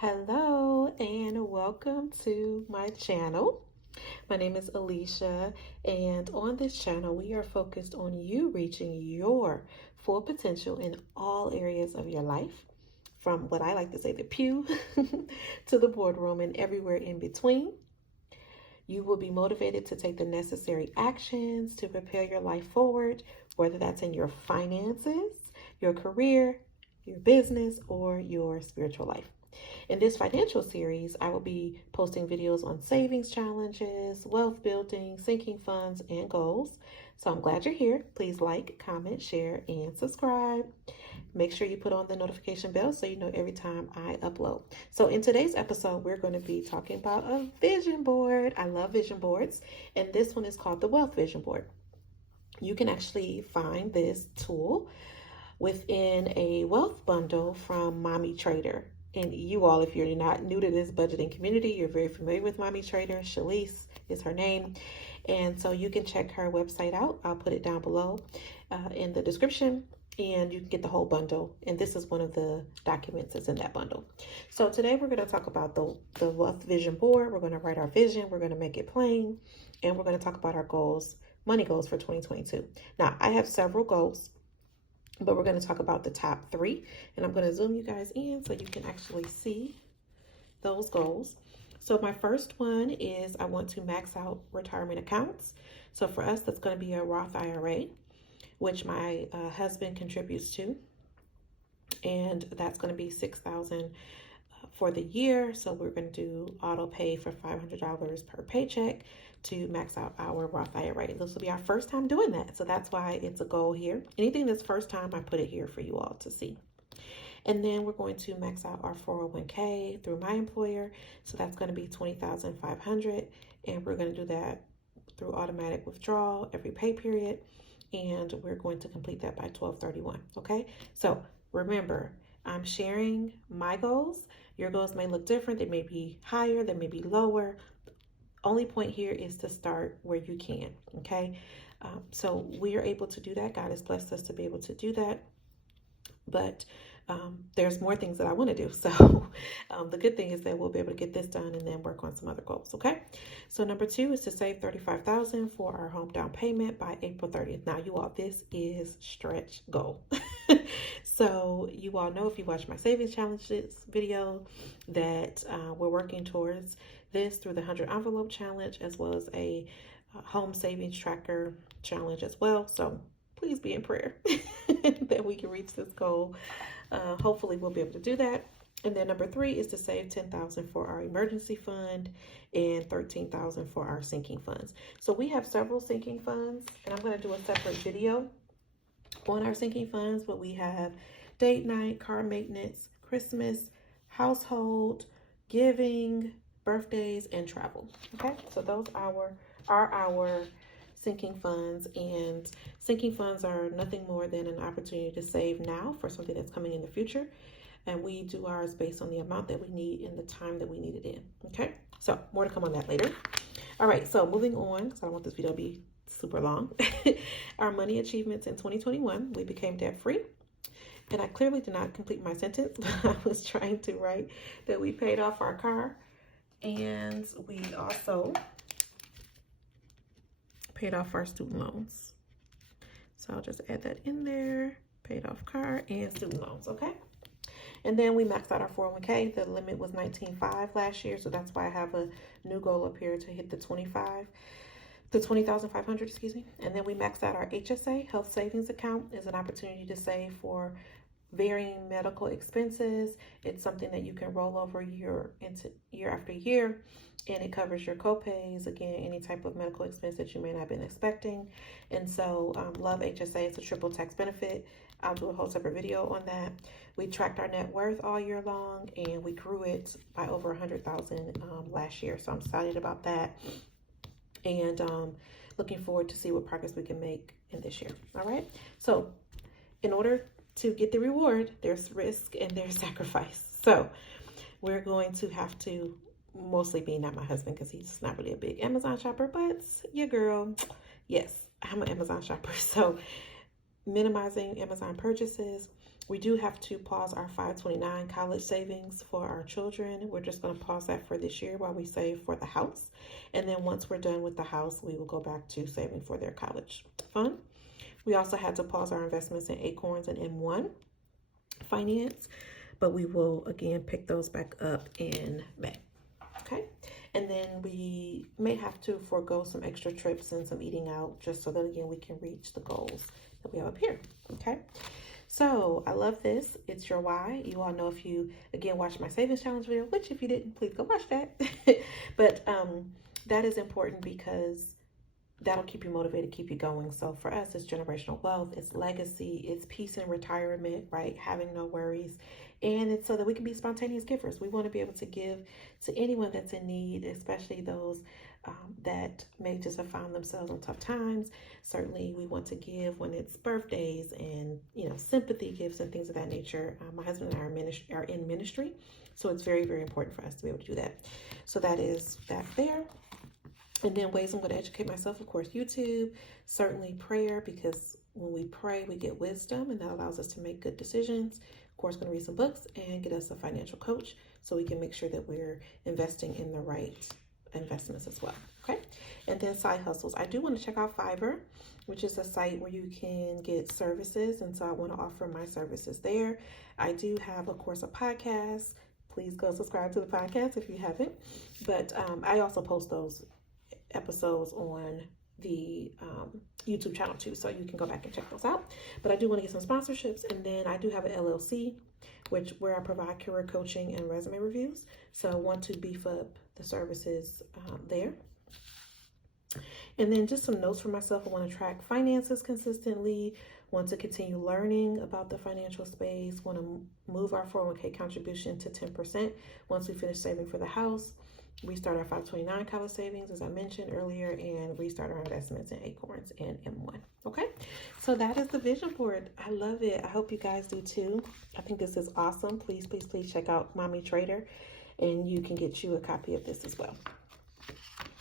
Hello and welcome to my channel. My name is Alicia, and on this channel we are focused on you reaching your full potential in all areas of your life, from what I like to say the pew to the boardroom and everywhere in between. You will be motivated to take the necessary actions to propel your life forward, whether that's in your finances, your career, your business, or your spiritual life. In this financial series, I will be posting videos on savings challenges, wealth building, sinking funds, and goals. So I'm glad you're here. Please like, comment, share, and subscribe. Make sure you put on the notification bell so you know every time I upload. So in today's episode, we're going to be talking about a vision board. I love vision boards, and this one is called the Wealth Vision Board. You can actually find this tool within a wealth bundle from Mommy Trader. And you all, if you're not new to this budgeting community, you're very familiar with Mommy Trader. Shalise is her name. And so you can check her website out. I'll put it down below in the description, and you can get the whole bundle. And this is one of the documents that's in that bundle. So today we're going to talk about the Wealth Vision Board. We're going to write our vision. We're going to make it plain. And we're going to talk about our goals, money goals for 2022. Now, I have several goals, but we're going to talk about the top 3, and I'm going to zoom you guys in so you can actually see those goals. So my first one is I want to max out retirement accounts. So for us, that's going to be a Roth IRA, which my husband contributes to, and that's going to be $6,000 for the year. So we're going to do auto pay for $500 per paycheck to max out our Roth IRA. This will be our first time doing that. So that's why it's a goal here. Anything that's first time, I put it here for you all to see. And then we're going to max out our 401k through my employer. So that's going to be $20,500. And we're going to do that through automatic withdrawal every pay period. And we're going to complete that by 12/31. Okay. So remember, I'm sharing my goals. Your goals may look different. They may be higher. They may be lower. Only point here is to start where you can. Okay. So we are able to do that. God has blessed us to be able to do that. But there's more things that I want to do. So the good thing is that we'll be able to get this done and then work on some other goals. Okay. So number 2 is to save $35,000 for our home down payment by April 30th. Now, you all, this is stretch goal. So you all know, if you watch my savings challenges video, that we're working towards this through the 100 envelope challenge, as well as a home savings tracker challenge as well. So please be in prayer that we can reach this goal. Hopefully we'll be able to do that. And then number 3 is to save $10,000 for our emergency fund and $13,000 for our sinking funds. So we have several sinking funds, and I'm going to do a separate video on our sinking funds. But we have date night, car maintenance, Christmas, household, giving, birthdays, and travel. Okay, so those are our sinking funds, and sinking funds are nothing more than an opportunity to save now for something that's coming in the future. And we do ours based on the amount that we need and the time that we need it in. Okay, so more to come on that later. All right, so moving on, because I don't want this video to be super long. Our money achievements in 2021, we became debt free. And I clearly did not complete my sentence, but I was trying to write that we paid off our car, and we also paid off our student loans. So I'll just add that in there. Paid off car and student loans. Okay. And then we maxed out our 401k. The limit was $19,500 last year. So that's why I have a new goal up here to hit the $20,500, excuse me. And then we maxed out our HSA, health savings account, is an opportunity to save for varying medical expenses. It's something that you can roll over year after year, and it covers your copays, again, any type of medical expense that you may not have been expecting. And so love HSA. It's a triple tax benefit. I'll do a whole separate video on that. We tracked our net worth all year long, and we grew it by over 100,000 last year. So I'm excited about that, and looking forward to see what progress we can make in this year. All right. So in order to get the reward, there's risk and there's sacrifice. So we're going to have to, mostly being not my husband, because he's not really a big Amazon shopper, but your girl, yes, I'm an Amazon shopper. So minimizing Amazon purchases, We do have to pause our 529 college savings for our children. We're just going to pause that for this year while we save for the house. And then once we're done with the house, we will go back to saving for their college fund. We also had to pause our investments in Acorns and M1 Finance, but we will again pick those back up in May. Okay. And then we may have to forego some extra trips and some eating out just so that again we can reach the goals that we have up here. Okay. So I love this. It's your why. You all know if you again watch my savings challenge video, which if you didn't, please go watch that. But that is important because that'll keep you motivated, keep you going. So for us, it's generational wealth, it's legacy, it's peace in retirement, right? Having no worries. And it's so that we can be spontaneous givers. We want to be able to give to anyone that's in need, especially those that may just have found themselves in tough times. Certainly we want to give when it's birthdays and, sympathy gifts and things of that nature. My husband and I are in ministry. So it's very, very important for us to be able to do that. So that is that there. And then ways I'm going to educate myself, of course, YouTube, certainly prayer, because when we pray, we get wisdom and that allows us to make good decisions. Of course, going to read some books and get us a financial coach so we can make sure that we're investing in the right investments as well. Okay. And then side hustles. I do want to check out Fiverr, which is a site where you can get services. And so I want to offer my services there. I do have, of course, a podcast. Please go subscribe to the podcast if you haven't. But I also post those episodes on the YouTube channel too, so you can go back and check those out. But I do want to get some sponsorships, and then I do have an LLC, where I provide career coaching and resume reviews. So I want to beef up the services there. And then just some notes for myself. I want to track finances consistently, want to continue learning about the financial space, want to move our 401k contribution to 10% once we finish saving for the house, restart our 529 college savings, as I mentioned earlier, and restart our investments in Acorns and M1. Okay, so that is the vision board. I love it. I hope you guys do too. I think this is awesome. Please, please, please check out Mommy Trader, and you can get you a copy of this as well.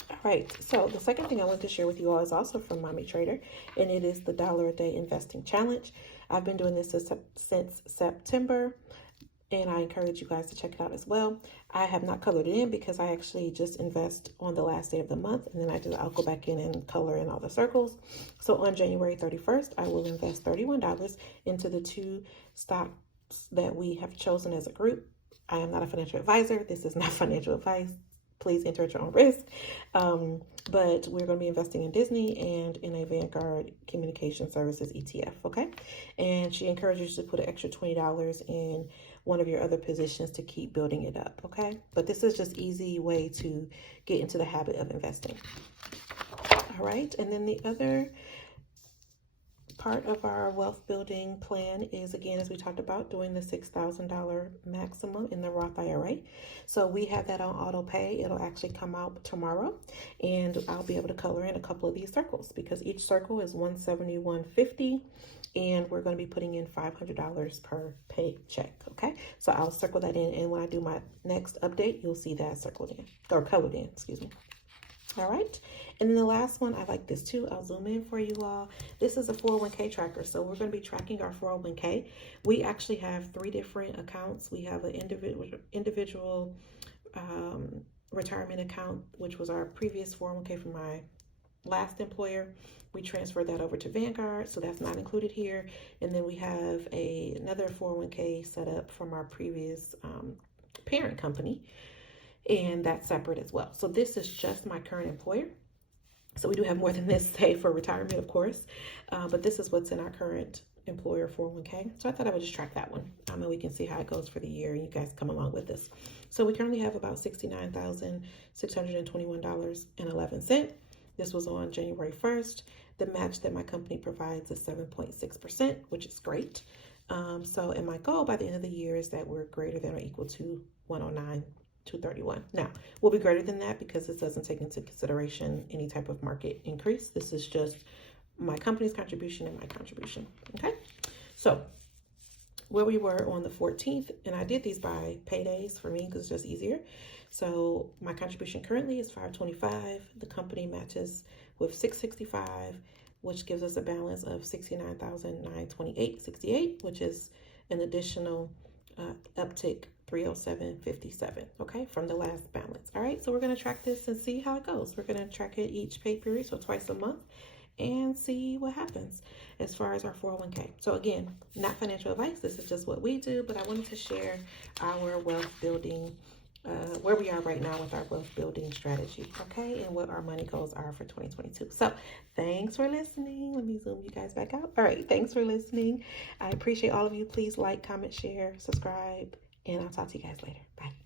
All right, so the second thing I want to share with you all is also from Mommy Trader, and it is the $1 a day investing challenge. I've been doing this since September, and I encourage you guys to check it out as well. I have not colored it in because I actually just invest on the last day of the month, and then I'll go back in and color in all the circles. So on January 31st, I will invest $31 into the 2 stocks that we have chosen as a group. I am not a financial advisor. This is not financial advice. Please enter at your own risk. But we're going to be investing in Disney and in a Vanguard Communication Services ETF, okay? And she encourages you to put an extra $20 in one of your other positions to keep building it up, okay? But this is just easy way to get into the habit of investing. All right, and then the other part of our wealth building plan is, again, as we talked about, doing the $6,000 maximum in the Roth IRA. So we have that on auto pay. It'll actually come out tomorrow, and I'll be able to color in a couple of these circles because each circle is $171.50, and we're going to be putting in $500 per paycheck. Okay, so I'll circle that in, and when I do my next update, you'll see that circled in or colored in, excuse me. All right, and then the last one, I like this too. I'll zoom in for you all. This is a 401k tracker. So we're going to be tracking our 401k. We actually have 3 different accounts. We have an individual retirement account, which was our previous 401k from my last employer. We transferred that over to Vanguard, so that's not included here. And then we have another 401k set up from our previous parent company, and that's separate as well. So this is just my current employer. So we do have more than this saved for retirement, of course, but this is what's in our current employer 401k. So I thought I would just track that one. And we can see how it goes for the year, and you guys come along with us. So we currently have about $69,621.11. This was on January 1st. The match that my company provides is 7.6%, which is great. And my goal by the end of the year is that we're greater than or equal to 109.231. Now, we'll be greater than that because this doesn't take into consideration any type of market increase. This is just my company's contribution and my contribution. Okay, so where we were on the 14th, and I did these by paydays for me because it's just easier. So my contribution currently is $525. The company matches with $665, which gives us a balance of $69,928.68, which is an additional uptick 307.57, okay, from the last balance. All right, so we're going to track this and see how it goes. We're going to track it each pay period, so twice a month, and see what happens as far as our 401k. So again, not financial advice. This is just what we do, but I wanted to share our wealth building, where we are right now with our wealth building strategy, okay, and what our money goals are for 2022. So thanks for listening. Let me zoom you guys back out. All right, thanks for listening. I appreciate all of you. Please like, comment, share, subscribe, and I'll talk to you guys later. Bye.